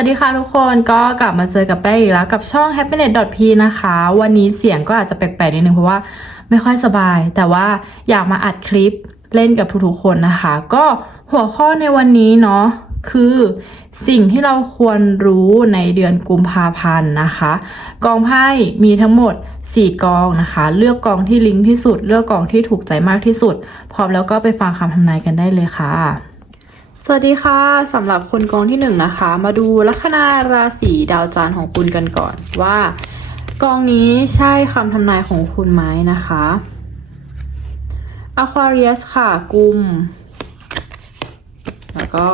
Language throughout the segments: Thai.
วัสดีค่ะทุกคนก็กลับมาเจอกับแป้งอีกแล้วกับช่อง happiness p นะคะ วันนี้เสียงก็อาจจะแปลกๆนิดนึงเพราะว่าไม่ค่อยสบาย แต่ว่าอยากมาอัดคลิปเล่นกับทุกๆคนนะคะ ก็หัวข้อในวันนี้เนาะคือสิ่งที่เราควรรู้ในเดือนกุมภาพันธ์นะคะ กองไพ่มีทั้งหมด 4 กองนะคะ เลือกกองที่ลิงก์ที่สุด เลือกกองที่ถูกใจมากที่สุด พร้อมแล้วก็ไปฟังคำทำนายกันได้เลยค่ะ สวัสดีค่ะสำหรับคนกองที่หนึ่งนะคะ มาดูลัคนาราศีดาวจันทร์ของคุณกันก่อนว่า กองนี้ใช่คำทำนายของคุณไหมนะคะ Aquarius ค่ะกุม แล้วก็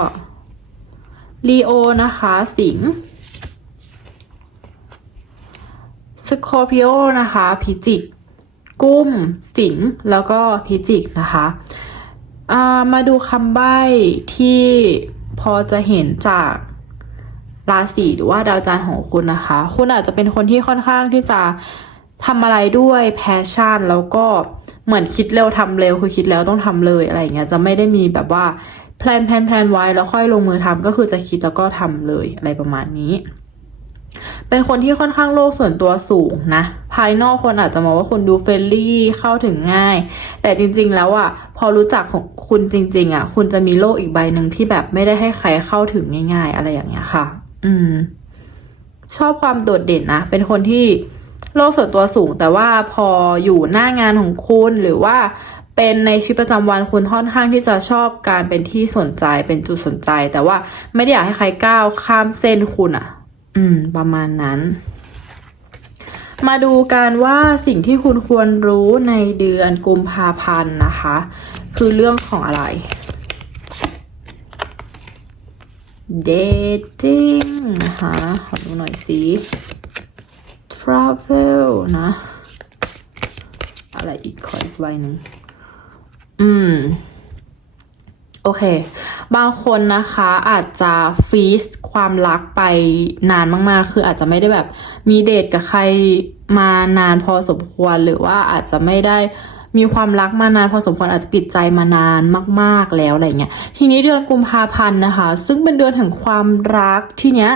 Leo นะคะ สิงห์ Scorpio นะคะ พิจิก กุ้ม สิง แล้วก็พิจิกนะคะ มาดูคำใบ้ที่พอจะเห็นจากราศีหรือว่าดาวจันทร์ของคุณนะคะ คุณอาจจะเป็นคนที่ค่อนข้างที่จะทำอะไรด้วยแพชชั่น แล้วก็เหมือนคิดเร็วทำเร็วคือคิดแล้วต้องทำเลยอะไรอย่างเงี้ยจะไม่ได้มีแบบว่าแพลนแพลนแพลนไว้แล้วค่อยลงมือทำก็คือจะคิดแล้วก็ทำเลยอะไรประมาณนี้ เป็นคนที่ค่อนข้างโลกส่วนตัวสูงนะ ภายนอกคนอาจจะมองว่าคุณดูเฟรนลี่เข้าถึงง่าย แต่จริง ๆ แล้วอะพอรู้จักของคุณจริง ๆ อะ คุณจะมีโลกอีกใบหนึ่งที่แบบไม่ได้ให้ใครเข้าถึงง่าย ๆ อะไรอย่างเงี้ยค่ะ อืม ชอบความโดดเด่นนะเป็นคนที่โลกส่วนตัวสูง แต่ว่าพออยู่หน้างานของคุณหรือว่าเป็นในชีวิตประจำวันคุณค่อนข้างที่จะชอบการเป็นที่สนใจเป็นจุดสนใจ แต่ว่าไม่ได้อยากให้ใครก้าวข้ามเส้นคุณอะ อืม ประมาณนั้น มาดูกันว่าสิ่งที่คุณควรรู้ในเดือนกุมภาพันธ์นะคะ คือเรื่องของอะไร dating นะคะขอดูหน่อยสิ travel นะ อะไรอีกขออีกใบหนึ่งอืม โอเค บางคนนะคะอาจจะฟีสความรักไปนานมากๆ คืออาจจะไม่ได้แบบมีเดทกับใครมานานพอสมควรหรือว่าอาจจะไม่ได้มีความรักมานานพอสมควรอาจจะปิดใจมานานมาก ๆแล้วอะไรเงี้ย ทีนี้เดือนกุมภาพันธ์นะคะ ซึ่งเป็นเดือนแห่งความรักที่เนี้ย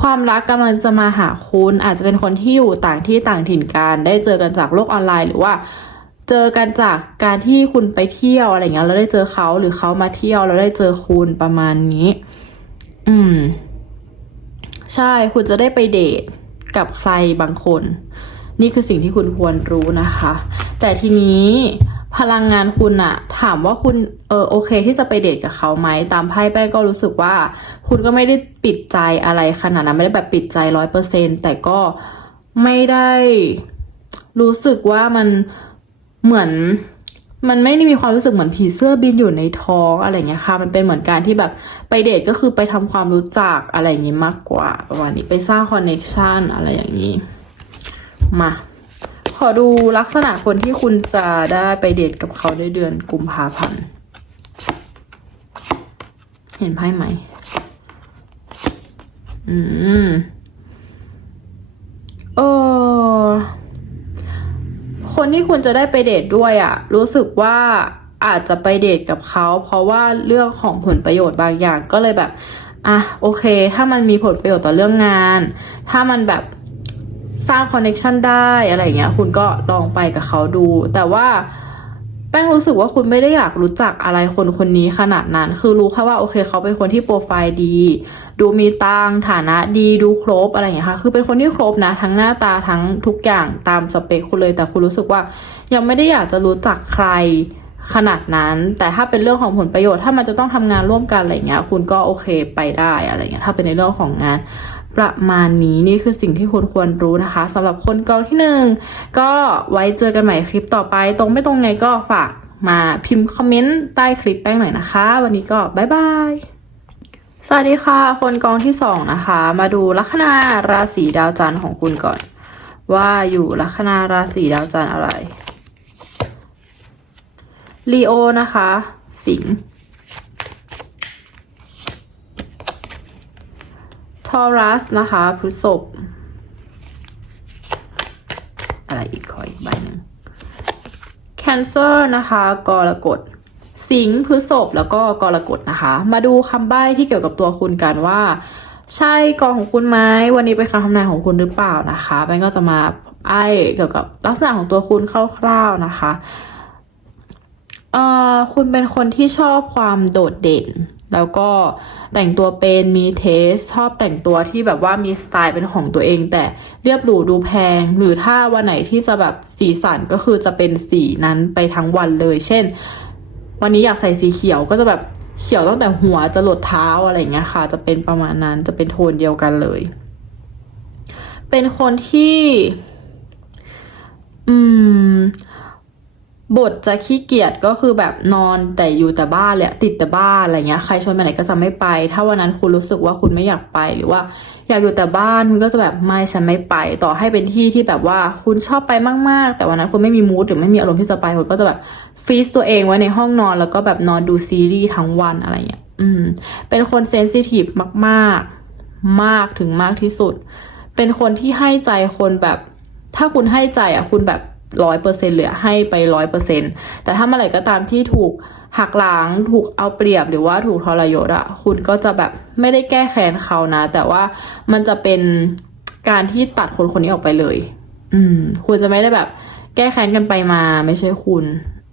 ความรักกำลังจะมาหาคุณอาจจะเป็นคนที่อยู่ต่างที่ต่างถิ่นกันได้เจอกันจากโลกออนไลน์หรือว่า เจอกันจากการที่คุณไปเที่ยวอะไรเงี้ยแล้วได้เจอเขาหรือเขามาเที่ยวแล้วได้เจอคุณประมาณนี้ อืม ใช่คุณจะได้ไปเดทกับใครบางคน นี่คือสิ่งที่คุณควรรู้นะคะ แต่ทีนี้พลังงานคุณอะถามว่าคุณเออโอเคที่จะไปเดทกับเขาไหมตามไพ่แป้งก็รู้สึกว่า คุณก็ไม่ได้ปิดใจอะไรขนาดนั้นไม่ได้แบบปิดใจร้อยเปอร์เซ็นแต่ก็ไม่ได้รู้สึกว่ามัน เหมือนมันไม่ได้มีความรู้สึกเหมือนผีเสื้อบินอยู่ในท้องอะไรเงี้ยค่ะ มันเป็นเหมือนการที่แบบไปเดทก็คือไปทำความรู้จักอะไรอย่างนี้มากกว่าประมาณนี้ไปสร้างคอนเน็ชันอะไรอย่างนี้ มา ขอดูลักษณะคนที่คุณจะได้ไปเดทกับเขาในเดือนกุมภาพันธ์ เห็นไพ่ไหม อืม เออ คนที่คุณจะได้ไปเดทด้วยอะ่ะรู้สึกว่าอาจจะไปเดทกับเขาเพราะว่าเรื่องของผลประโยชน์บางอย่างก็เลยแบบอะโอเค ถ้ามันมีผลประโยชน์ต่อเรื่องงาน ถ้ามันแบบสร้างคอนเน็ชันได้อะไรเงี้ยคุณก็ลองไปกับเขาดู แต่ว่า ป้งรู้สึกว่าคุณไม่ได้อยากรู้จักอะไรคนคนนี้ขนาดนั้น คือรู้แค่ว่าโอเคเขาเป็นคนที่โปรไฟล์ดี ดูมีตังฐานะดีดูครบอะไรอย่างเงี้ยค่ะ คือเป็นคนที่ครบนะ ทั้งหน้าตาทั้งทุกอย่างตามสเปคคุณเลย แต่คุณรู้สึกว่า ยังไม่ได้อยากจะรู้จักใครขนาดนั้น แต่ถ้าเป็นเรื่องของผลประโยชน์ ถ้ามันจะต้องทำงานร่วมกันอะไรเงี้ย คุณก็โอเคไปได้อะไรเงี้ย ถ้าเป็นในเรื่องของงาน ประมาณนี้นี่คือสิ่งที่คุณควรรู้นะคะสำหรับคนกองที่หนึ่งก็ไว้เจอกันใหม่คลิปต่อไป ตรงไม่ตรงไงก็ฝากมาพิมพ์คอมเมนต์ใต้คลิปแป้งหน่อยนะคะ วันนี้ก็บ๊ายบายสวัสดีค่ะ คนกองที่สองนะคะ มาดูลัคนาราศีดาวจันทร์ของคุณก่อน ว่าอยู่ลัคนาราศีดาวจันทร์อะไรลีโอนะคะ สิงห์ ทอรัสนะคะพฤษภอะไรอีกขออีกใบหนึ่ง Cancer นะคะ กรกฎสิงห์พฤษภแล้วก็กรกฎนะคะ มาดูคำใบ้ที่เกี่ยวกับตัวคุณกันว่า ใช่กองของคุณไหมวันนี้เป็นคำทำนายของคุณหรือเปล่านะคะแป้งก็จะมาไอ้เกี่ยวกับลักษณะของตัวคุณคร่าวๆนะคะเอ่อคุณเป็นคนที่ชอบความโดดเด่น แล้วก็แต่งตัวเป็นมีเทสชอบแต่งตัวที่แบบว่ามีสไตล์เป็นของตัวเอง แต่เรียบหรูดูแพง หรือถ้าวันไหนที่จะแบบสีสันก็คือจะเป็นสีนั้นไปทั้งวันเลย เช่น วันนี้อยากใส่สีเขียวก็จะแบบเขียวตั้งแต่หัวจะหลดเท้าอะไรอย่างเงี้ยค่ะ จะเป็นประมาณนั้นจะเป็นโทนเดียวกันเลย เป็นคนที่ อืม บทจะขี้เกียจก็คือแบบนอนแต่อยู่แต่บ้านเลยอะติดแต่บ้านอะไรเงี้ยใครชวนไปไหนก็จะไม่ไป ถ้าวันนั้นคุณรู้สึกว่าคุณไม่อยากไปหรือว่า อยากอยู่แต่บ้านคุณก็จะแบบไม่ฉันไม่ไป ต่อให้เป็นที่ที่แบบว่าคุณชอบไปมากๆ แต่วันนั้นคุณไม่มีมูดหรือไม่มีอารมณ์ที่จะไปคุณก็จะแบบฟรีซตัวเองไว้ในห้องนอนแล้วก็แบบนอนดูซีรีส์ทั้งวันอะไรเงี้ยอืม เป็นคนเซนซิทีฟมากๆ มากถึงมากที่สุด เป็นคนที่ให้ใจคนแบบ ถ้าคุณให้ใจอะคุณแบบ ร้อยเปอร์เซ็นต์เลยอให้ไปร้อยเปอร์เซ็นต์แต่ถ้าเมื่อไหร่ก็ตามที่ถูกหักหลังถูกเอาเปรียบหรือว่าถูกทรยศอะคุณก็จะแบบไม่ได้แก้แค้นเขานะ แต่ว่ามันจะเป็นการที่ตัดคนคนนี้ออกไปเลย อืม คุณจะไม่ได้แบบ แก้แค้นกันไปมา ไม่ใช่คุณ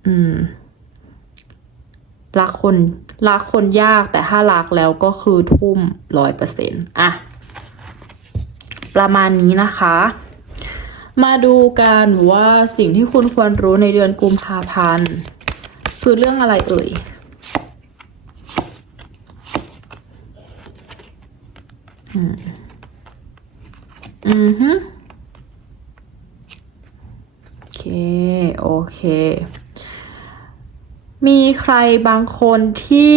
อืม รักคน รักคนยากแต่ถ้ารักแล้วก็คือทุ่มร้อยเปอร์เซ็นต์อะประมาณนี้นะคะ มาดูกันว่าสิ่งที่คุณควรรู้ในเดือนกุมภาพันธ์คือเรื่องอะไรเอ่ย อืม อือฮึโอเค โอเค มีใครบางคนที่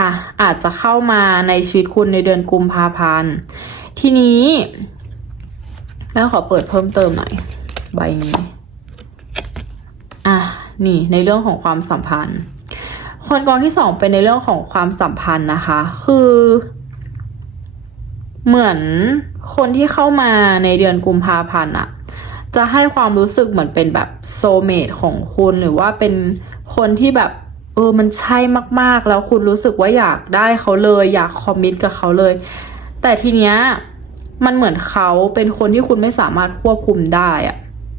อะอาจจะเข้ามาในชีวิตคุณในเดือนกุมภาพันธ์ ทีนี้ แม่ขอเปิดเพิ่มเติมหน่อย ใบนี้ อะ นี่ในเรื่องของความสัมพันธ์ คนกองที่สองเป็นในเรื่องของความสัมพันธ์นะคะ คือ เหมือนคนที่เข้ามาในเดือนกุมภาพันธ์อะจะให้ความรู้สึกเหมือนเป็นแบบโซเมตของคุณหรือว่าเป็นคนที่แบบเออมันใช่มาก ๆ แล้วคุณรู้สึกว่าอยากได้เขาเลย อยากคอมมิตกับเขาเลย แต่ทีเนี้ย มันเหมือนเขาเป็นคนที่คุณไม่สามารถควบคุมได้อะ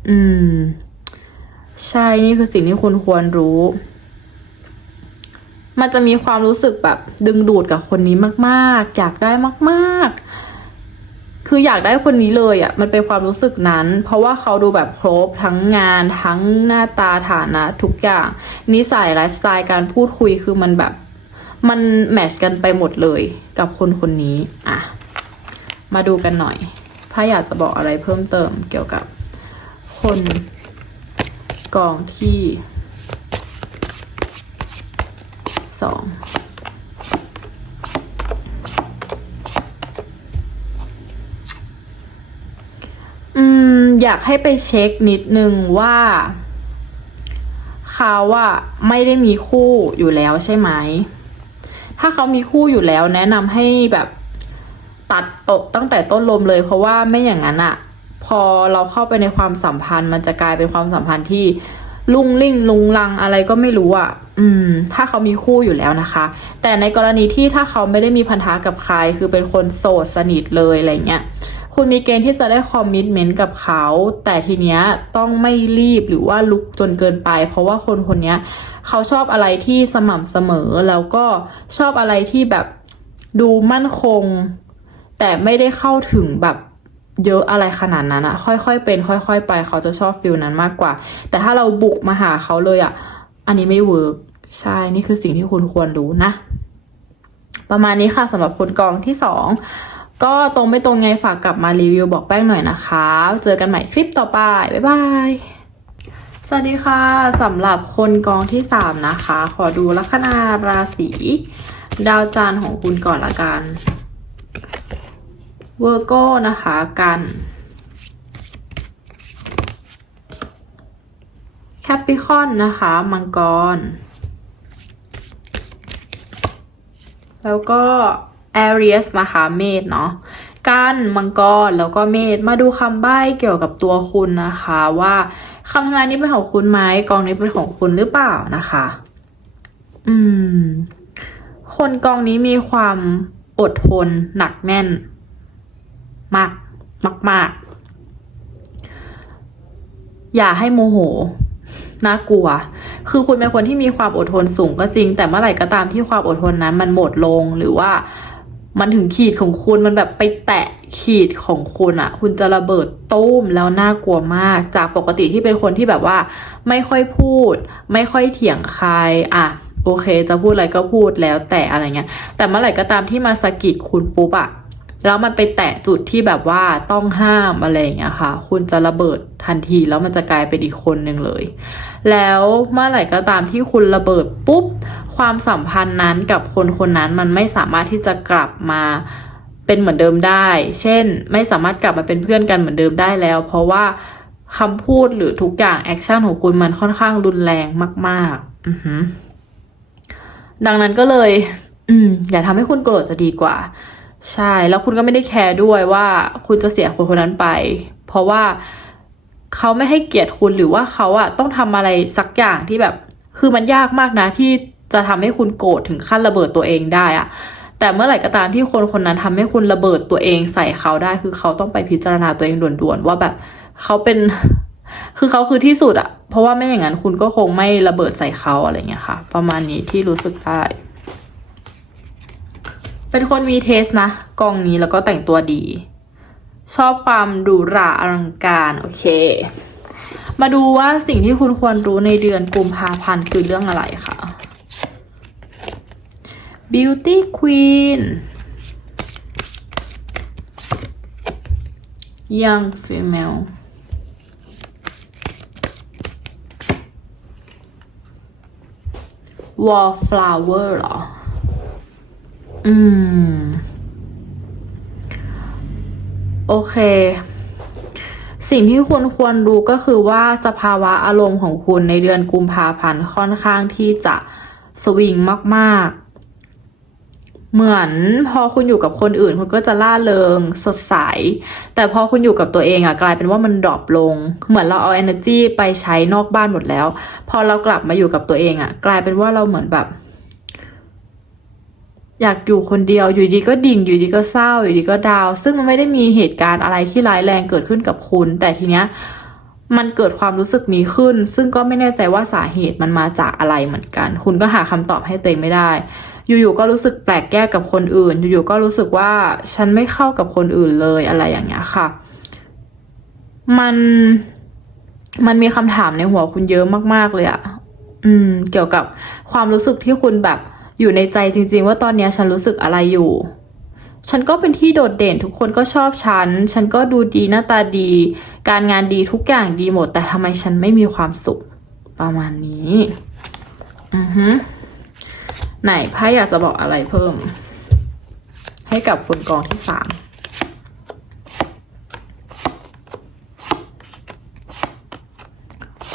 อืม ใช่นี่คือสิ่งที่คุณควรรู้ มันจะมีความรู้สึกแบบ ดึงดูดกับคนนี้มาก ๆ อยากได้มาก ๆ คืออยากได้คนนี้เลยอะ่ะ มันเป็นความรู้สึกนั้น เพราะว่าเขาดูแบบครบทั้งงาน ทั้งหน้าตาฐานะ ทุกอย่าง นิสัยไลฟ์สไตล์การพูดคุยคือมันแบบ มันแมชกันไปหมดเลยกับคนคนนี้ อะ มาดูกันหน่อยถ้าอยากจะบอกอะไรเพิ่มเติมเกี่ยวกับคนกองที่สองอืม อยากให้ไปเช็คนิดนึงว่าเขาอะไม่ได้มีคู่อยู่แล้วใช่ไหม ถ้าเขามีคู่อยู่แล้วแนะนำให้แบบ ตัดตกตั้งแต่ต้นลมเลย เพราะว่าไม่อย่างนั้นอะพอเราเข้าไปในความสัมพันธ์ มันจะกลายเป็นความสัมพันธ์ที่ลุงลิ่งลุงลังอะไรก็ไม่รู้อะอืม ถ้าเขามีคู่อยู่แล้วนะคะ แต่ในกรณีที่ถ้าเขาไม่ได้มีพันธะกับใคร คือเป็นคนโสดสนิทเลยอะไรเงี้ย คุณมีเกณฑ์ที่จะได้คอมมิชเมนต์กับเขา แต่ทีเนี้ยต้องไม่รีบหรือว่าลุกจนเกินไป เพราะว่าคนคนเนี้ยเขาชอบอะไรที่สม่ำเสมอ แล้วก็ชอบอะไรที่แบบดูมั่นคง แต่ไม่ได้เข้าถึงแบบเยอะอะไรขนาดนั้นอะค่อยๆเป็น ค่อย ๆ ไปเขาจะชอบฟิลนั้นมากกว่า แต่ถ้าเราบุกมาหาเขาเลยอะอันนี้ไม่เวิร์กใช่นี่คือสิ่งที่คุณควรรู้นะ ประมาณนี้ค่ะสำหรับคนกองที่สองก็ตรงไม่ตรงไงฝากกลับมารีวิวบอกแป้งหน่อยนะคะ เจอกันใหม่คลิปต่อไป บ๊ายบายสวัสดีค่ะสำหรับคนกองที่สามนะคะ ขอดูลัคนาราศีดาวจันทร์ของคุณก่อนละกัน เวอร์โก้นะคะกันแคปิคอนนะคะมังกร แล้วก็ Aries นะคะเมษเนาะกันมังกรแล้วก็เมษมาดูคำใบ้เกี่ยวกับตัวคุณนะคะว่าคำทำนายนี้เป็นของคุณไหมกองนี้เป็นของคุณหรือเปล่านะคะ อืม คนกองนี้มีความอดทนหนักแน่น มากมาก ๆ อย่าให้โมโหน่ากลัว คือคุณเป็นคนที่มีความอดทนสูงก็จริง แต่เมื่อไหร่ก็ตามที่ความอดทนนั้น มันหมดลงหรือว่ามันถึงขีดของคุณมันแบบไปแตะขีดของคุณอะคุณจะระเบิดตุ้มแล้วน่ากลัวมาก จากปกติที่เป็นคนที่แบบว่า ไม่ค่อยพูด ไม่ค่อยเถียงใครอะโอเค จะพูดอะไรก็พูดแล้วแต่อะไรเงี้ย แต่เมื่อไหร่ก็ตามที่มาสะกิดคุณปุ๊บอะ แล้วมันไปแตะจุดที่แบบว่าต้องห้ามอะไรอย่างเงี้ยค่ะ คุณจะระเบิดทันทีแล้วมันจะกลายเป็นอีกคนหนึ่งเลย แล้วเมื่อไหร่ก็ตามที่คุณระเบิดปุ๊บ ความสัมพันธ์นั้นกับคนคนนั้นมันไม่สามารถที่จะกลับมาเป็นเหมือนเดิมได้ เช่น ไม่สามารถกลับมาเป็นเพื่อนกันเหมือนเดิมได้แล้ว เพราะว่าคำพูดหรือทุกอย่างแอคชั่นของคุณมันค่อนข้างรุนแรงมากๆ อือหือดังนั้นก็เลย อืม อย่าทำให้คุณโกรธจะดีกว่า ใช่ แล้วคุณก็ไม่ได้แคร์ด้วยว่าคุณจะเสียคนคนนั้นไป เพราะว่าเขาไม่ให้เกียรติคุณหรือว่าเขาอะต้องทำอะไรสักอย่างที่แบบ คือมันยากมากนะที่จะทำให้คุณโกรธถึงขั้นระเบิดตัวเองได้อะแต่เมื่อไหร่ก็ตามที่คนคนนั้นทำให้คุณระเบิดตัวเองใส่เขาได้ คือเขาต้องไปพิจารณาตัวเองด่วนๆว่าแบบเขาเป็น คือเขาคือที่สุดอะเพราะว่าไม่อย่างนั้นคุณก็คงไม่ระเบิดใส่เขาอะไรเงี้ยค่ะ ประมาณนี้ที่รู้สึกได้ เป็นคนมีเทสนะกองนี้แล้วก็แต่งตัวดี ชอบความหรูหราอลังการโอเค มาดูว่าสิ่งที่คุณควรรู้ในเดือนกุมภาพันธ์คือเรื่องอะไรคะ Beauty Queen Young Female Wallflower เหรอ อืม โอเค สิ่งที่คุณควรรู้ก็คือว่าสภาวะอารมณ์ของคุณในเดือนกุมภาพันธ์ค่อนข้างที่จะสวิงมาก ๆ เหมือนพอคุณอยู่กับคนอื่น คุณก็จะล่าเริงสดใส แต่พอคุณอยู่กับตัวเองอะกลายเป็นว่ามันดรอปลง เหมือนเราเอา energy ไปใช้นอกบ้านหมดแล้ว พอเรากลับมาอยู่กับตัวเองอะกลายเป็นว่าเราเหมือนแบบ อยากอยู่คนเดียวอยู่ดีก็ดิ่งอยู่ดีก็เศร้าอยู่ดีก็ดาว ซึ่งมันไม่ได้มีเหตุการณ์อะไรที่ร้ายแรงเกิดขึ้นกับคุณ แต่ทีเนี้ยมันเกิดความรู้สึกนี้ขึ้น ซึ่งก็ไม่แน่ใจว่าสาเหตุมันมาจากอะไรเหมือนกัน คุณก็หาคำตอบให้ตัวเองไม่ได้ อยู่ๆก็รู้สึกแปลกแยกกับคนอื่น อยู่ๆก็รู้สึกว่าฉันไม่เข้ากับคนอื่นเลยอะไรอย่างเงี้ยค่ะ มันมันมีคำถามในหัวคุณเยอะมากๆเลยอะอืม เกี่ยวกับความรู้สึกที่คุณแบบ อยู่ในใจจริง ๆ ว่าตอนนี้ฉันรู้สึกอะไรอยู่ ฉันก็เป็นที่โดดเด่นทุกคนก็ชอบฉัน ฉันก็ดูดีหน้าตาดี การงานดีทุกอย่างดีหมด แต่ทำไมฉันไม่มีความสุข ประมาณนี้ อือฮึไหนไพ่อยากจะบอกอะไรเพิ่ม ให้กับคนกองที่สาม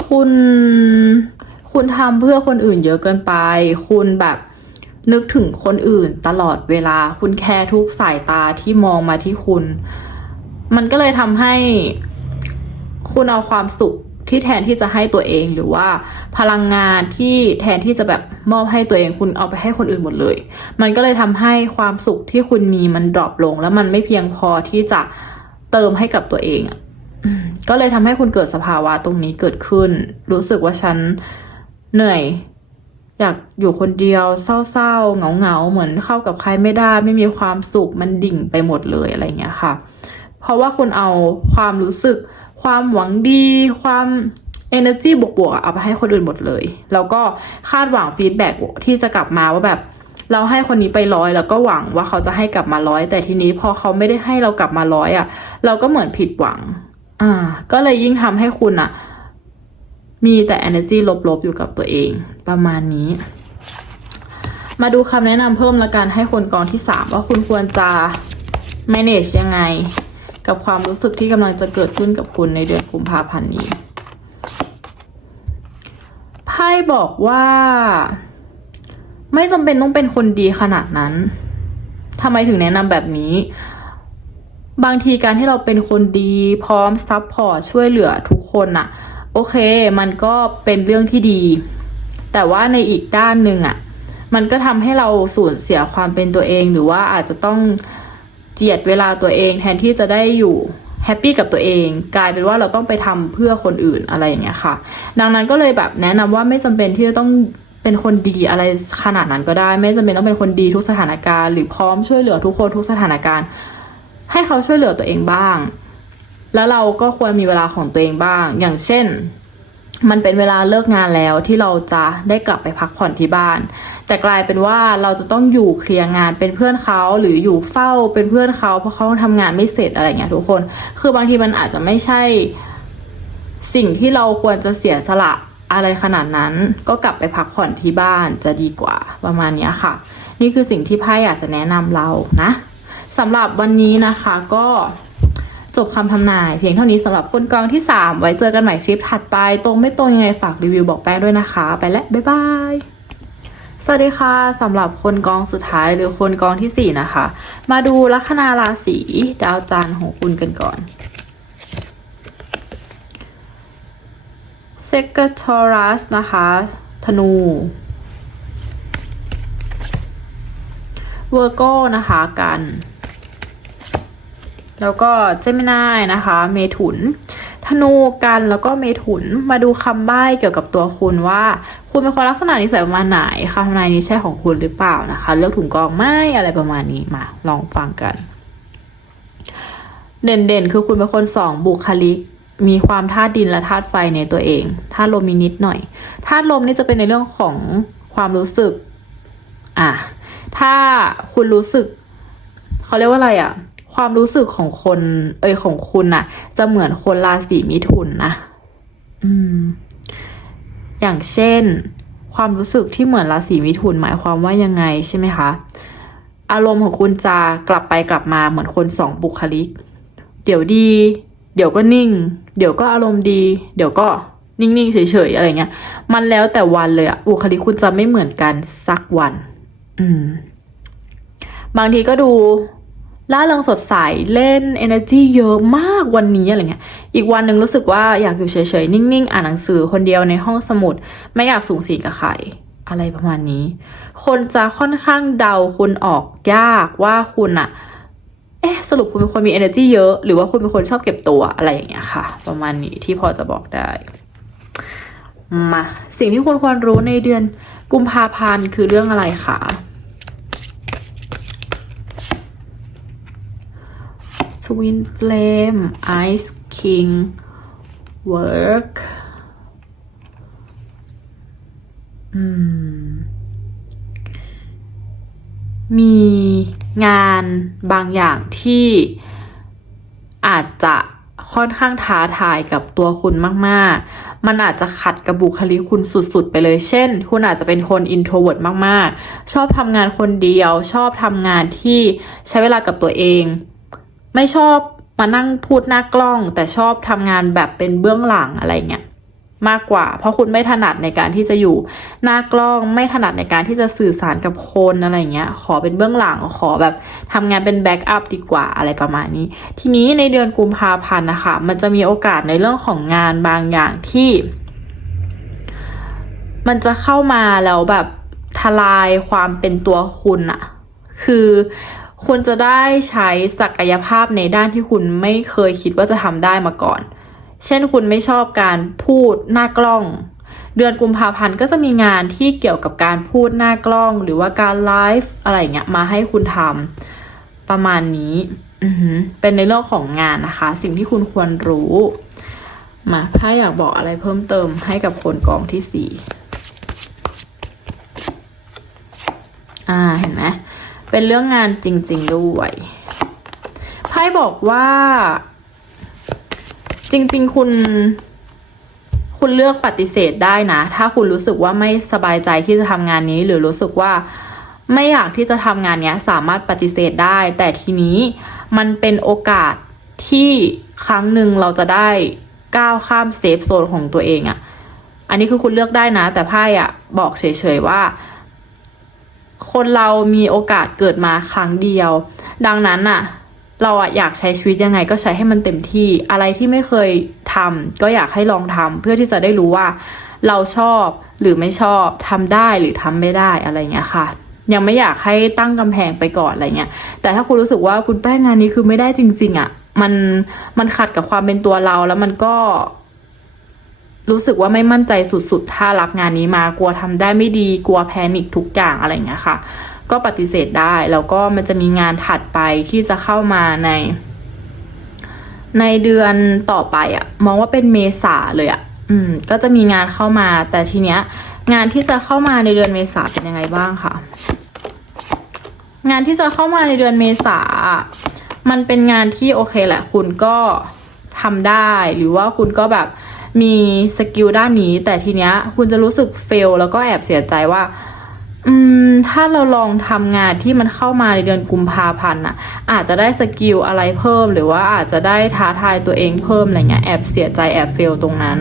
คุณ คุณทำเพื่อคนอื่นเยอะเกินไป คุณแบบ นึกถึงคนอื่นตลอดเวลาคุณแคร์ทุกสายตาที่มองมาที่คุณ มันก็เลยทำให้คุณเอาความสุขที่แทนที่จะให้ตัวเองหรือว่าพลังงานที่แทนที่จะแบบมอบให้ตัวเองคุณเอาไปให้คนอื่นหมดเลย มันก็เลยทำให้ความสุขที่คุณมีมันดรอปลง แล้วมันไม่เพียงพอที่จะเติมให้กับตัวเองอะก็เลยทำให้คุณเกิดสภาวะตรงนี้เกิดขึ้น รู้สึกว่าฉันเหนื่อย อยากอยู่คนเดียวเศร้าๆเหงาๆเหมือนเข้ากับใครไม่ได้ ไม่มีความสุขมันดิ่งไปหมดเลยอะไรเงี้ยค่ะ เพราะว่าคุณเอาความรู้สึก ความหวังดี ความ energy บวกๆเอาไปให้คนอื่นหมดเลย แล้วก็คาดหวังฟีดแบ็ที่จะกลับมาว่าแบบ เราให้คนนี้ไปร้อยแล้วก็หวังว่าเขาจะให้กลับมาร้อย แต่ทีนี้พอเขาไม่ได้ให้เรากลับมาร้อยอะ เราก็เหมือนผิดหวัง อ่า ก็เลยยิ่งทำให้คุณอะ มีแต่ energy ลบๆ อยู่กับตัวเอง ประมาณนี้ มาดูคำแนะนำเพิ่มละกันให้คนกองที่สามว่าคุณควรจะ manage ยังไง กับความรู้สึกที่กำลังจะเกิดขึ้นกับคุณในเดือนกุมภาพันธ์นี้ไพ่บอกว่า ไม่จำเป็นต้องเป็นคนดีขนาดนั้นทำไมถึงแนะนำแบบนี้บางทีการที่เราเป็นคนดีพร้อมซัพพอร์ตช่วยเหลือทุกคนอะ โอเค มันก็เป็นเรื่องที่ดี แต่ว่าในอีกด้านหนึ่งอะมันก็ทำให้เราสูญเสียความเป็นตัวเอง หรือว่าอาจจะต้องเจียดเวลาตัวเอง แทนที่จะได้อยู่แฮปปี้กับตัวเอง กลายเป็นว่าเราต้องไปทำเพื่อคนอื่นอะไรอย่างเงี้ยค่ะ ดังนั้นก็เลยแบบแนะนำว่าไม่จำเป็นที่จะต้องเป็นคนดีอะไรขนาดนั้นก็ได้ ไม่จำเป็นต้องเป็นคนดีทุกสถานการณ์ หรือพร้อมช่วยเหลือทุกคนทุกสถานการณ์ ให้เขาช่วยเหลือตัวเองบ้าง แล้วเราก็ควรมีเวลาของตัวเองบ้าง อย่างเช่น มันเป็นเวลาเลิกงานแล้วที่เราจะได้กลับไปพักผ่อนที่บ้าน แต่กลายเป็นว่าเราจะต้องอยู่เคลียร์งานเป็นเพื่อนเขาหรืออยู่เฝ้าเป็นเพื่อนเขาเพราะเขาทำงานไม่เสร็จอะไรเงี้ยทุกคน คือบางทีมันอาจจะไม่ใช่ สิ่งที่เราควรจะเสียสละอะไรขนาดนั้นก็กลับไปพักผ่อนที่บ้านจะดีกว่าประมาณนี้ค่ะ นี่คือสิ่งที่พ่อยากจะแนะนำเรานะสำหรับวันนี้นะคะก็ จบคำทำนาย เพียงเท่านี้สำหรับคนกองที่ 3 ไว้เจอกันใหม่คลิปถัดไป ตรงไม่ตรงยังไงฝากรีวิวบอกแป้งด้วยนะคะ ไปแล้ว บ๊ายบายสวัสดีค่ะสำหรับคนกองสุดท้ายหรือคนกองที่ 4 นะคะ มาดูลัคนาราศีดาวจันทร์ของคุณกันก่อนเซก a ทอรัสนะคะ ธนูเวอร์โกนะคะกัน แล้วก็เจมินายนะคะ เมถุน ธนูกันแล้วก็เมถุนมาดูคำใบ้เกี่ยวกับตัวคุณว่า คุณเป็นคนลักษณะนิสัยประมาณไหนคำทำนายนี้ใช่ของคุณหรือเปล่านะคะ เลือกถุงกองไหม่อะไรประมาณนี้มา ลองฟังกัน เด่นๆ คือคุณเป็นคนสองบุคลิกมีความธาตุดินและธาตุไฟในตัวเอง ธาตุลมมีนิดหน่อย ธาตุลมนี่จะเป็นในเรื่องของความรู้สึก อะ ถ้าคุณรู้สึก เขาเรียกว่าอะไรอะ่ะ ความรู้สึกของคน เอยของคุณน่ะ จะเหมือนคนราศีมิถุนนะอืม อย่างเช่น ความรู้สึกที่เหมือนราศีมิถุนหมายความว่ายังไงใช่ไหมคะอารมณ์ของคุณจะกลับไปกลับมาเหมือนคนสองบุคลิก เดี๋ยวดี เดี๋ยวก็นิ่ง เดี๋ยวก็อารมณ์ดี เดี๋ยวก็นิ่งๆเฉยๆอะไรเงี้ย มันแล้วแต่วันเลยอะบุคลิกคุณจะไม่เหมือนกันสักวัน อืม บางทีก็ดู ล่าเริงสดใสเล่น energy เยอะมากวันนี้อะไรเงี้ยอีกวันหนึ่งรู้สึกว่าอยากอยู่เฉยๆ นิ่งๆ อ่านหนังสือคนเดียวในห้องสมุด ไม่อยากสูงสิงกับใครอะไรประมาณนี้ คนจะค่อนข้างเดาคุณออกยากว่าคุณอะเอ๊ะสรุปคุณเป็นคนมี energy เยอะ หรือว่าคุณเป็นคนชอบเก็บตัวอะไรอย่างเงี้ยค่ะ ประมาณนี้ที่พอจะบอกได้มาสิ่งที่คุณควรรู้ในเดือนกุมภาพันธ์คือเรื่องอะไรคะ Twin Flame Ice King Work มีงานบางอย่างที่อาจจะค่อนข้างท้าทายกับตัวคุณมากๆ มันอาจจะขัดกับบุคลิกคุณสุดๆ ไปเลย เช่น คุณอาจจะเป็นคน introvert มากๆ ชอบทำงานคนเดียว ชอบทำงานที่ใช้เวลากับตัวเอง ไม่ชอบมานั่งพูดหน้ากล้อง แต่ชอบทำงานแบบเป็นเบื้องหลังอะไรเงี้ยมากกว่า เพราะคุณไม่ถนัดในการที่จะอยู่หน้ากล้องไม่ถนัดในการที่จะสื่อสารกับคนอะไรเงี้ย ขอเป็นเบื้องหลังขอแบบทำงานเป็นแบ็กอัพดีกว่าอะไรประมาณนี้ ทีนี้ในเดือนกุมภาพันธ์นะคะ มันจะมีโอกาสในเรื่องของงานบางอย่างที่ มันจะเข้ามาแล้วแบบทลายความเป็นตัวคุณอะคือ คุณจะได้ใช้ศักยภาพในด้านที่คุณไม่เคยคิดว่าจะทำได้มาก่อน เช่นคุณไม่ชอบการพูดหน้ากล้อง เดือนกุมภาพันธ์ก็จะมีงานที่เกี่ยวกับการพูดหน้ากล้อง หรือว่าการไลฟ์อะไรเงี้ยมาให้คุณทำประมาณนี้เป็นในเรื่องของงานนะคะ สิ่งที่คุณควรรู้มาถ้าอยากบอกอะไรเพิ่มเติมให้กับคนกองที่สี่อ่าเห็นไหม เป็นเรื่องงานจริง ๆ ด้วยไพ่บอกว่า จริง ๆ คุณ คุณเลือกปฏิเสธได้นะ ถ้าคุณรู้สึกว่าไม่สบายใจที่จะทำงานนี้ หรือรู้สึกว่าไม่อยากที่จะทำงานนี้สามารถปฏิเสธได้ แต่ทีนี้มันเป็นโอกาสที่ครั้งหนึ่งเราจะได้ก้าวข้ามเซฟโซนของตัวเองอะอันนี้คือคุณเลือกได้นะ แต่ไพ่อะบอกเฉยๆว่า คนเรามีโอกาสเกิดมาครั้งเดียว ดังนั้นน่ะเราอะอยากใช้ชีวิตยังไงก็ใช้ให้มันเต็มที่ อะไรที่ไม่เคยทำก็อยากให้ลองทำเพื่อที่จะได้รู้ว่า เราชอบหรือไม่ชอบทำได้หรือทำไม่ได้อะไรเงี้ยค่ะ ยังไม่อยากให้ตั้งกำแพงไปก่อนอะไรเงี้ย แต่ถ้าคุณรู้สึกว่าคุณแป้งงานนี้คือไม่ได้จริง ๆอะมันมันขัดกับความเป็นตัวเราแล้วมันก็ รู้สึกว่าไม่มั่นใจสุดๆ ถ้ารับงานนี้มากลัวทำได้ไม่ดีกลัวแพนิคทุกอย่างอะไรเงี้ยค่ะ ก็ปฏิเสธได้แล้วก็มันจะมีงานถัดไปที่จะเข้ามาใน ในเดือนต่อไปอะมองว่าเป็นเมษาเลยอะอืม ก็จะมีงานเข้ามา แต่ทีเนี้ย งานที่จะเข้ามาในเดือนเมษาเป็นยังไงบ้างคะงานที่จะเข้ามาในเดือนเมษา มันเป็นงานที่โอเคแหละ คุณก็ทำได้หรือว่าคุณก็แบบ มีสกิลด้านนี้ แต่ทีเนี้ยคุณจะรู้สึกเฟลแล้วก็แอบเสียใจว่า อืม ถ้าเราลองทำงานที่มันเข้ามาในเดือนกุมภาพันธ์น่ะ อาจจะได้สกิลอะไรเพิ่ม หรือว่าอาจจะได้ท้าทายตัวเองเพิ่มอะไรเงี้ยแอบเสียใจแอบเฟลตรงนั้น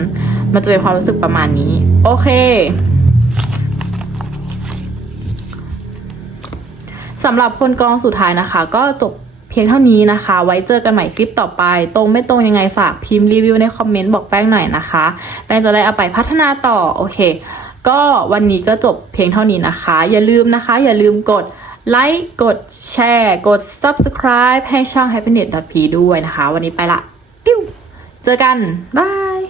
มันจะเป็นความรู้สึกประมาณนี้ โอเคสำหรับคนกองสุดท้ายนะคะ ก็จบ เพียงเท่านี้นะคะ ไว้เจอกันใหม่คลิปต่อไป ตรงไม่ตรงยังไงฝากพิมพ์รีวิวในคอมเมนต์บอกแป้งหน่อยนะคะแป้งจะได้เอาไปพัฒนาต่อโอเค ก็วันนี้ก็จบเพียงเท่านี้นะคะ อย่าลืมนะคะ อย่าลืมกดไลค์กดแชร์ กด subscribe ให้ช่อง happiness p ด้วยนะคะ วันนี้ไปละปิ้วเจอกัน บาย